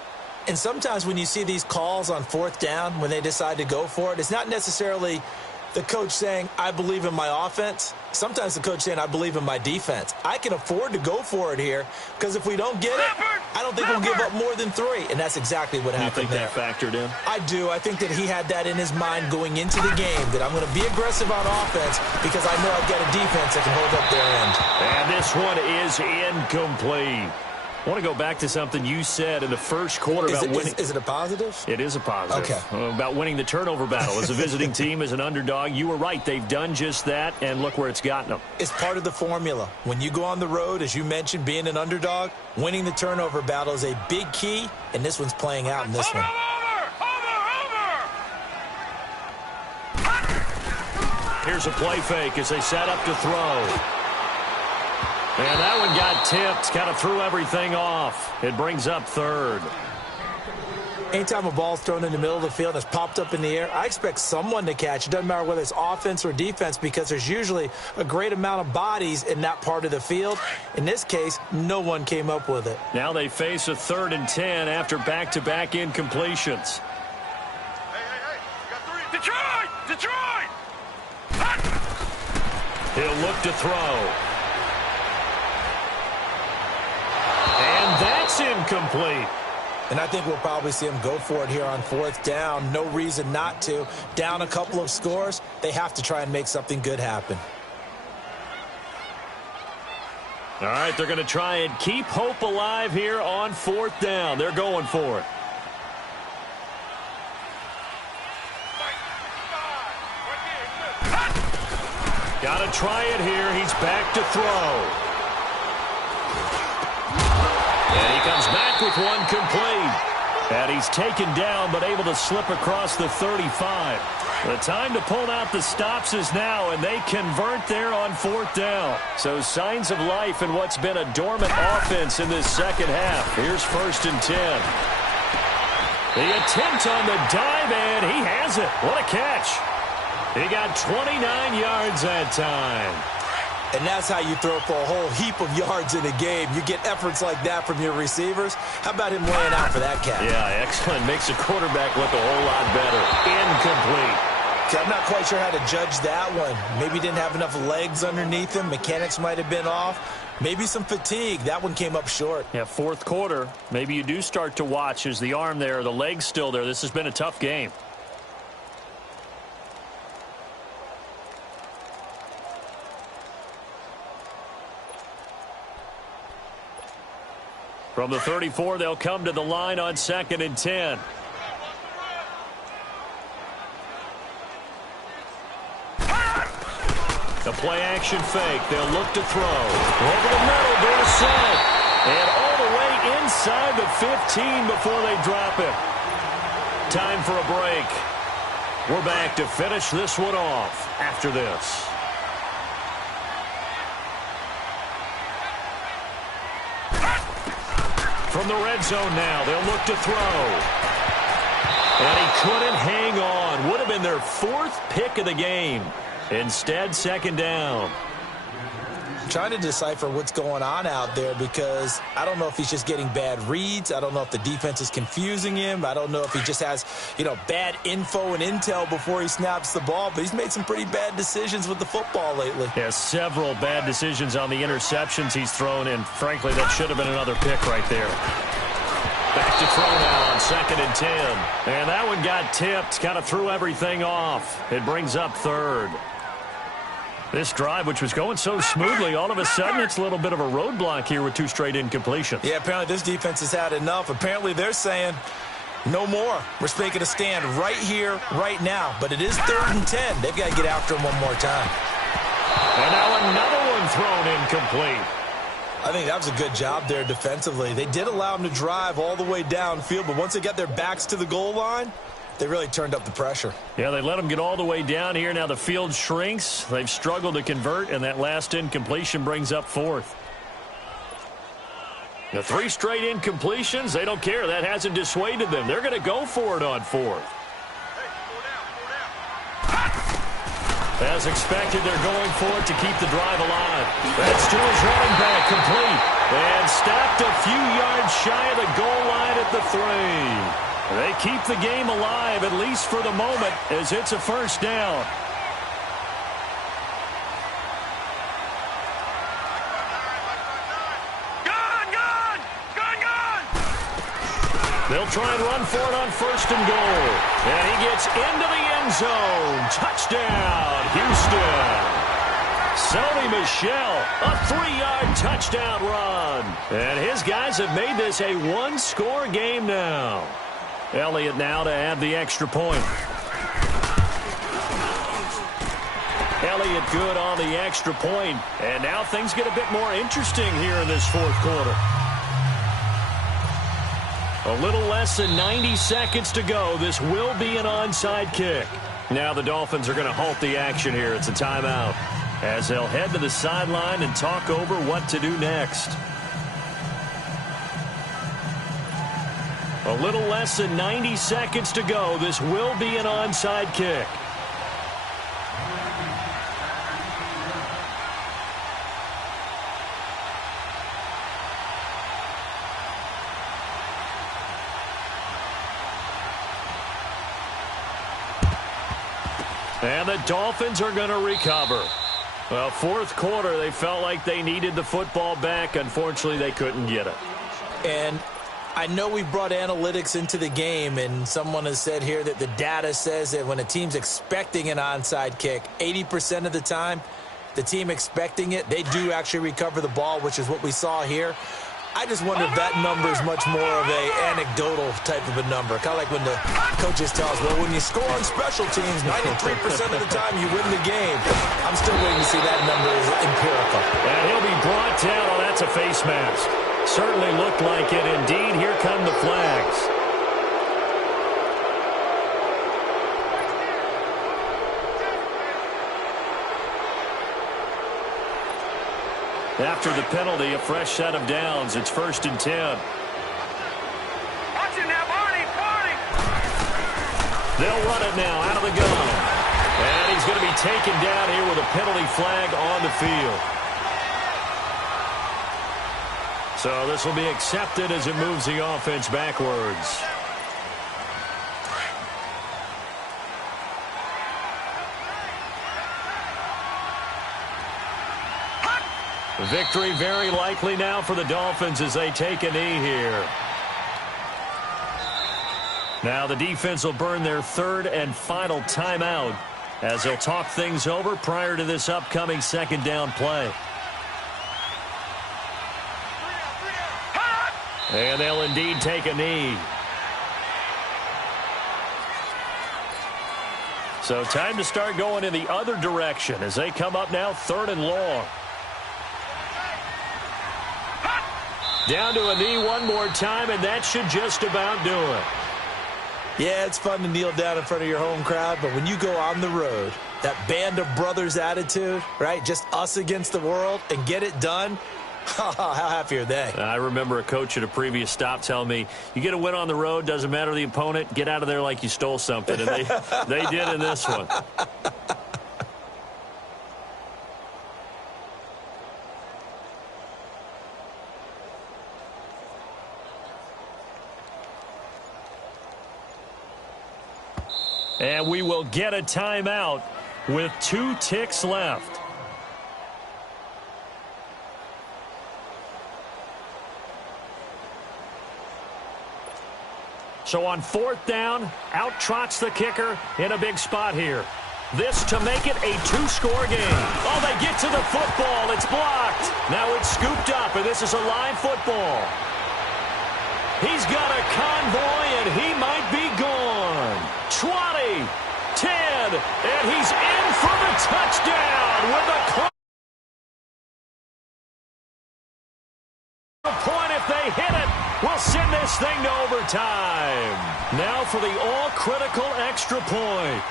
And sometimes when you see these calls on 4th down, when they decide to go for it, it's not necessarily the coach saying, I believe in my offense. Sometimes the coach saying, I believe in my defense. I can afford to go for it here because if we don't get it, I don't think we'll give up more than 3. And that's exactly what happened there. You think that factored in? I do. I think that he had that in his mind going into the game, that I'm going to be aggressive on offense because I know I've got a defense that can hold up their end. And this one is incomplete. I want to go back to something you said in the first quarter about winning. Is it a positive? It is a positive. Okay. About winning the turnover battle. As a visiting team, as an underdog, you were right. They've done just that, and look where it's gotten them. It's part of the formula. When you go on the road, as you mentioned, being an underdog, winning the turnover battle is a big key, and this one's playing out in this one. Here's a play fake as they set up to throw. And that one got tipped, kind of threw everything off. It brings up 3rd. Anytime a ball's thrown in the middle of the field and it's popped up in the air, I expect someone to catch. It doesn't matter whether it's offense or defense because there's usually a great amount of bodies in that part of the field. In this case, no one came up with it. Now they face a 3rd and 10 after back-to-back incompletions. Hey, Detroit! He'll look to throw. And that's incomplete. And I think we'll probably see him go for it here on 4th down. No reason not to. Down a couple of scores, they have to try and make something good happen. All right, they're going to try and keep hope alive here on 4th down. They're going for it. Got to try it here. He's back to throw. And he comes back with one complete. And he's taken down but able to slip across the 35. The time to pull out the stops is now, and they convert there on 4th down. So signs of life in what's been a dormant offense in this second half. Here's 1st and 10. The attempt on the dive, and he has it. What a catch. He got 29 yards that time. And that's how you throw for a whole heap of yards in a game. You get efforts like that from your receivers. How about him laying out for that catch? Yeah, excellent. Makes the quarterback look a whole lot better. Incomplete. Okay, I'm not quite sure how to judge that one. Maybe he didn't have enough legs underneath him. Mechanics might have been off. Maybe some fatigue. That one came up short. Yeah, 4th quarter. Maybe you do start to watch. Is the arm there, the leg's still there? This has been a tough game. From the 34, they'll come to the line on 2nd and 10. The play-action fake. They'll look to throw. Over the middle, Dorsett. And all the way inside the 15 before they drop it. Time for a break. We're back to finish this one off after this. From the red zone now, they'll look to throw. And he couldn't hang on. Would have been their 4th pick of the game. Instead, 2nd down. I'm trying to decipher what's going on out there because I don't know if he's just getting bad reads. I don't know if the defense is confusing him. I don't know if he just has, bad info and intel before he snaps the ball. But he's made some pretty bad decisions with the football lately. Yeah, several bad decisions on the interceptions he's thrown, and frankly, that should have been another pick right there. Back to throw now on 2nd and 10. And that one got tipped, kind of threw everything off. It brings up 3rd. This drive, which was going so smoothly, all of a sudden it's a little bit of a roadblock here with 2 straight incompletions. Yeah, apparently this defense has had enough. Apparently they're saying no more. We're making a stand right here, right now. But it is 3rd and 10. They've got to get after him one more time. And now another one thrown incomplete. I think that was a good job there defensively. They did allow them to drive all the way downfield, but once they got their backs to the goal line, they really turned up the pressure. Yeah, they let them get all the way down here. Now the field shrinks. They've struggled to convert, and that last incompletion brings up 4th. The 3 straight incompletions, they don't care. That hasn't dissuaded them. They're going to go for it on 4th. As expected, they're going for it to keep the drive alive. That's to his running back, complete. And stopped a few yards shy of the goal line at the 3. They keep the game alive, at least for the moment, as it's a 1st down. They'll try and run for it on 1st and goal. And he gets into the end zone. Touchdown, Houston. Sony Michel, a 3-yard touchdown run. And his guys have made this a 1-score game now. Elliott now to add the extra point. Elliott good on the extra point. And now things get a bit more interesting here in this 4th quarter. A little less than 90 seconds to go. This will be an onside kick. Now the Dolphins are going to halt the action here. It's a timeout as they'll head to the sideline and talk over what to do next. A little less than 90 seconds to go. This will be an onside kick. And the Dolphins are going to recover. Well, 4th quarter, they felt like they needed the football back. Unfortunately, they couldn't get it. And I know we brought analytics into the game, and someone has said here that the data says that when a team's expecting an onside kick, 80% of the time, the team expecting it, they do actually recover the ball, which is what we saw here. I just wonder if that number is much more of a anecdotal type of a number. Kind of like when the coaches tell us, well, when you score on special teams, 93% of the time you win the game. I'm still waiting to see that number is empirical. And he'll be brought down. Oh, that's a face mask. Certainly looked like it. Indeed, here come the flags. after the penalty, a fresh set of downs. It's 1st and 10. Watch it now, Barney. They'll run it now out of the gun. And he's going to be taken down here with a penalty flag on the field. So this will be accepted as it moves the offense backwards. Victory very likely now for the Dolphins as they take a knee here. Now the defense will burn their 3rd and final timeout as they'll talk things over prior to this upcoming 2nd down play. And they'll indeed take a knee. So time to start going in the other direction as they come up now 3rd and long. Down to a knee one more time, and that should just about do it. Yeah, it's fun to kneel down in front of your home crowd, but when you go on the road, that band of brothers attitude, right, just us against the world, and get it done, how happy are they? I remember a coach at a previous stop telling me, you get a win on the road, doesn't matter the opponent, get out of there like you stole something, and they did in this one. And we will get a timeout with 2 ticks left. So on 4th down, out trots the kicker in a big spot here. This to make it a 2-score game. Oh, they get to the football. It's blocked. Now it's scooped up, and this is a live football. He's got a convoy, and he might be gone. 20, 10, and he's in for the touchdown with a point. If they hit it, we'll send this thing to overtime. Now for the all-critical extra point.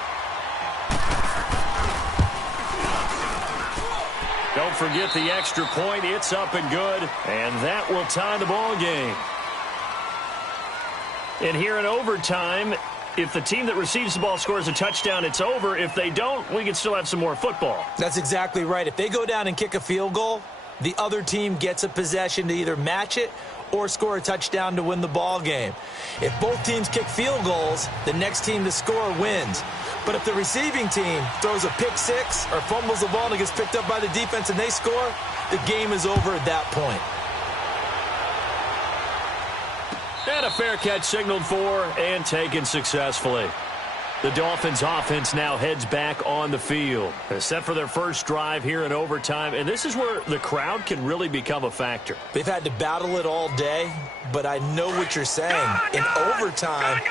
Don't forget the extra point. It's up and good, and that will tie the ball game. And here in overtime, if the team that receives the ball scores a touchdown, it's over. If they don't, we can still have some more football. That's exactly right. If they go down and kick a field goal, the other team gets a possession to either match it or score a touchdown to win the ball game. If both teams kick field goals, the next team to score wins. But if the receiving team throws a pick six or fumbles the ball and it gets picked up by the defense and they score, the game is over at that point. And a fair catch signaled for and taken successfully. The Dolphins offense now heads back on the field. They're set for their first drive here in overtime, and this is where the crowd can really become a factor. They've had to battle it all day, but I know what you're saying. In overtime,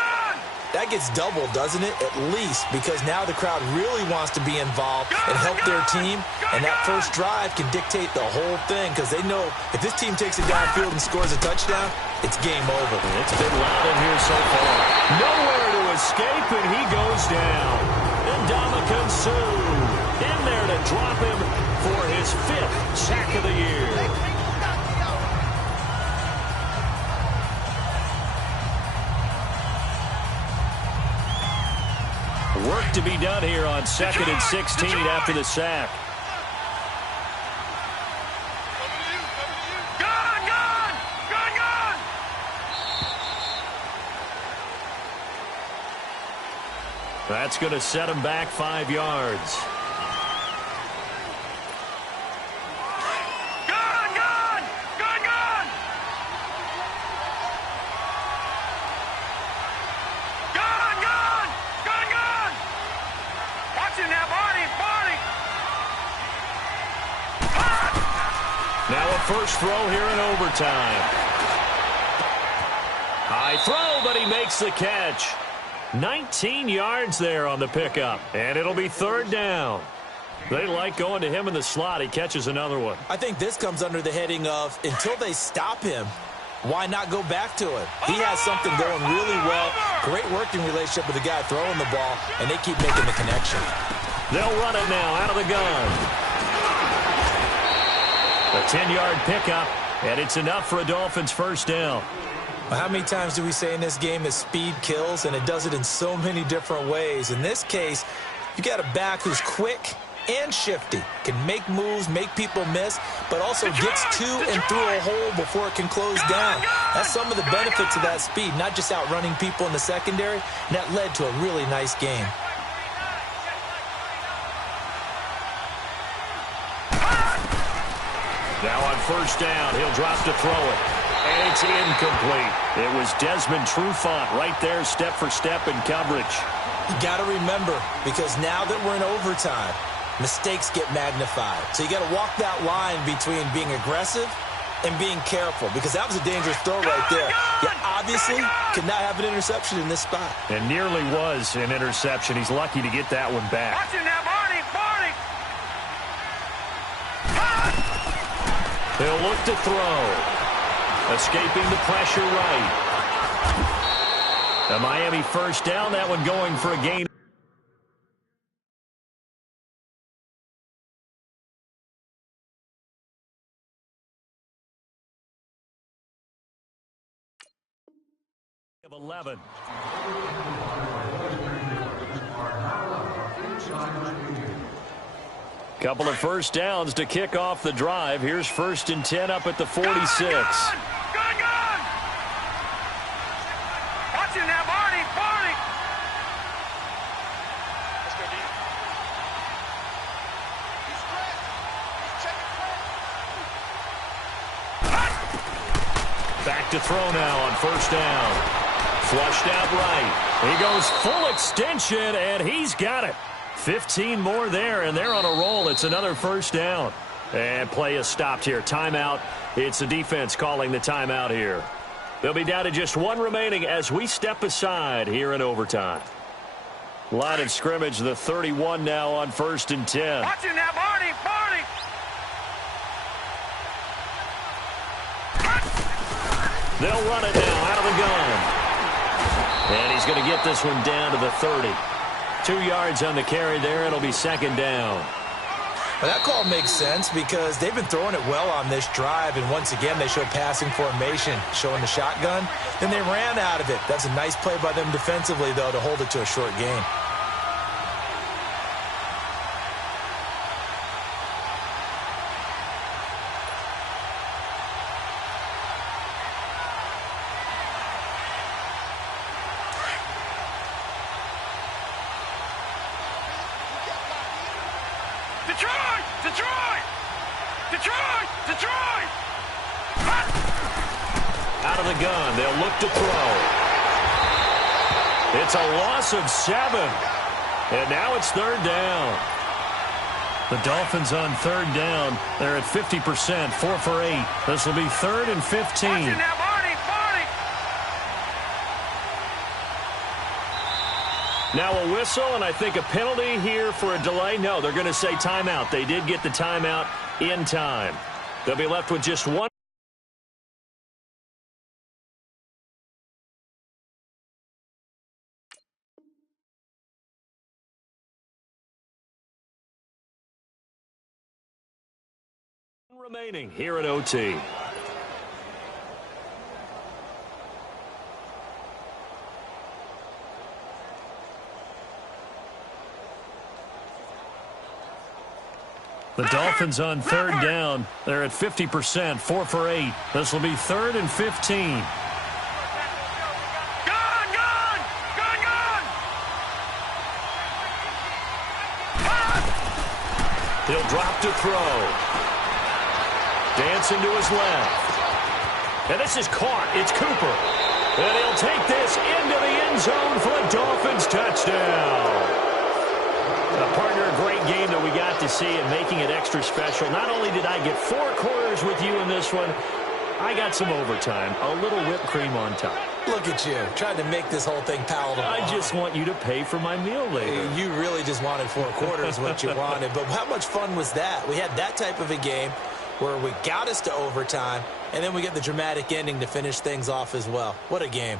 that gets doubled, doesn't it? At least, because now the crowd really wants to be involved and help their team, and that first drive can dictate the whole thing because they know if this team takes it downfield and scores a touchdown, it's game over. It's been loud in here so far. Nowhere to escape, and he goes down. And Ndamukong Suh in there to drop him for his 5th sack of the year. Work to be done here on 2nd and 16 after the sack. That's going to set him back 5 yards. Now a first throw here in overtime. High throw, but he makes the catch. 19 yards there on the pickup, and it'll be 3rd down. They like going to him in the slot. He catches another one. I think this comes under the heading of until they stop him, why not go back to it? He has something going really well. Great working relationship with the guy throwing the ball, and they keep making the connection. They'll run it now out of the gun. The 10-yard pickup, and it's enough for a Dolphins first down. Well, how many times do we say in this game that speed kills, and it does it in so many different ways? In this case, you got a back who's quick and shifty, can make moves, make people miss, but also gets to and through a hole before it can close down. That's some of the benefits of that speed, not just outrunning people in the secondary, and that led to a really nice game. Now on first down, he'll drop to throw it. And it's incomplete. It was Desmond Trufant right there, step for step in coverage. You got to remember, because now that we're in overtime, mistakes get magnified. So you got to walk that line between being aggressive and being careful, because that was a dangerous throw right there. You obviously could not have an interception in this spot. And nearly was an interception. He's lucky to get that one back. Watch it now, Barney. He'll look to throw. Escaping the pressure right. The Miami first down, that one going for a gain. Of 11. Couple of first downs to kick off the drive. Here's 1st and 10 up at the 46. Good. Watch it now, Barney. Let's go, D. He's pressed. He's checking press. Back to throw now on first down. Flushed out right. He goes full extension, and he's got it. 15 more there, and they're on a roll. It's another first down. And play is stopped here. Timeout. It's the defense calling the timeout here. They'll be down to just one remaining as we step aside here in overtime. Line of scrimmage, the 31 now on 1st and 10. Watch it now, Barney. They'll run it now out of the gun. And he's going to get this one down to the 30. 2 yards on the carry there. It'll be 2nd down. Well, that call makes sense because they've been throwing it well on this drive, and once again they showed passing formation, showing the shotgun. Then they ran out of it. That's a nice play by them defensively, though, to hold it to a short gain. Detroit! Out of the gun, they'll look to throw. It's a loss of 7. And now it's 3rd down. The Dolphins on 3rd down. They're at 50%, 4 for 8. This will be 3rd and 15. Watch it now, Barney! Now a whistle, and I think a penalty here for a delay. No, they're going to say timeout. They did get the timeout in time. They'll be left with just one. Remaining here at OT. The Dolphins on 3rd down. They're at 50%, 4 for 8. This will be 3rd and 15. He'll drop to throw. Dancing to his left. And this is caught. It's Cooper. And he'll take this into the end zone for a Dolphins touchdown. Partner, a great game that we got to see and making it extra special. Not only did I get 4 quarters with you in this one, I got some overtime. A little whipped cream on top. Look at you, trying to make this whole thing palatable. I just want you to pay for my meal later. You really just wanted 4 quarters, what you wanted. But how much fun was that? We had that type of a game where we got us to overtime, and then we get the dramatic ending to finish things off as well. What a game.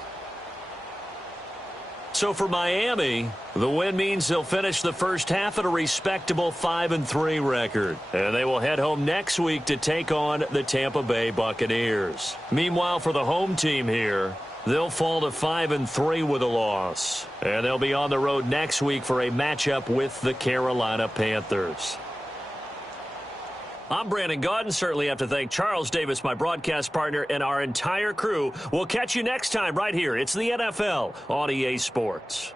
So for Miami, the win means they'll finish the first half at a respectable 5-3 record. And they will head home next week to take on the Tampa Bay Buccaneers. Meanwhile, for the home team here, they'll fall to 5-3 with a loss. And they'll be on the road next week for a matchup with the Carolina Panthers. I'm Brandon Gaudin. Certainly have to thank Charles Davis, my broadcast partner, and our entire crew. We'll catch you next time right here. It's the NFL on EA Sports.